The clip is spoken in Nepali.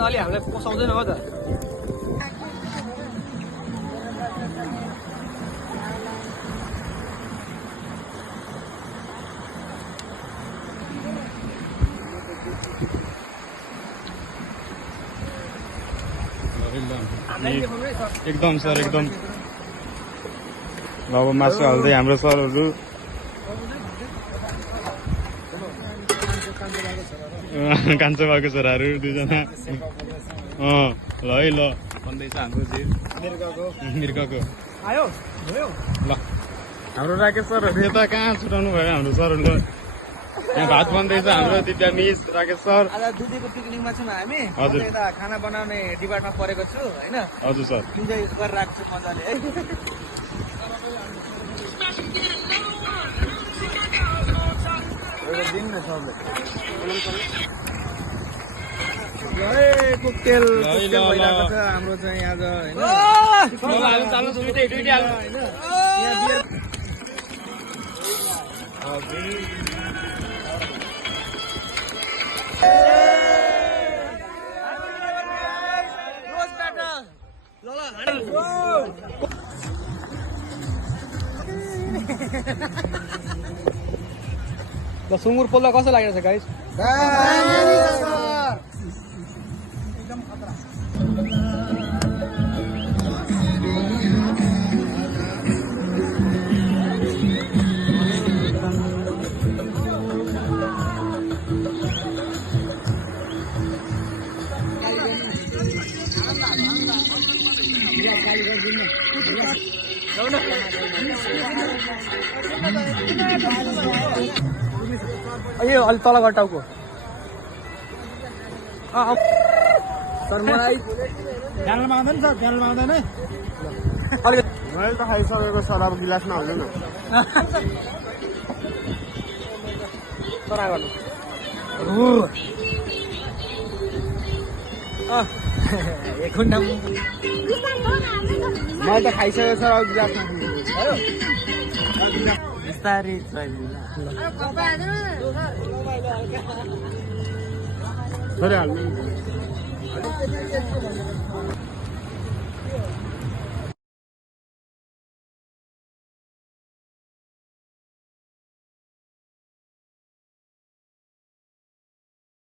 अलि हामीलाई पोसाउँदैन हो त एकदम सर एकदम अब मासु हाल्दै हाम्रो सरहरू कान्छो भएको छोराहरू दुईजना ल है ल भन्दैछ हाम्रो मिर्काको आयो ल हाम्रो राकेश सरहरू यता कहाँ छुटाउनु भयो हाम्रो सरहरू यहाँ भात बन्दैछ हाम्रो दिव्या मिस राकेश सर आज दुधीको पिकनिकमा छौँ हामी हजुर यता खाना बनाउने डिपार्टमा परेको छु होइन हजुर सर इन्जोय गरिरहेको छु मजाले है कोकटेल भइरहेको छ हाम्रो चाहिँ आज ल सुँगुर पोल्दा कस्तो लागेको छ गाइस यो अलि तल गर टाउको सर मलाई ध्यानमा आउँदैन सर ध्यानमा आउँदैन मैले त खाइसकेको सर अब गिलासमा हाल्नु तरा गर्नु एक घन्टा मैले त खाइसकेको सर अब गिलासमा बिस्तारै हाल्नु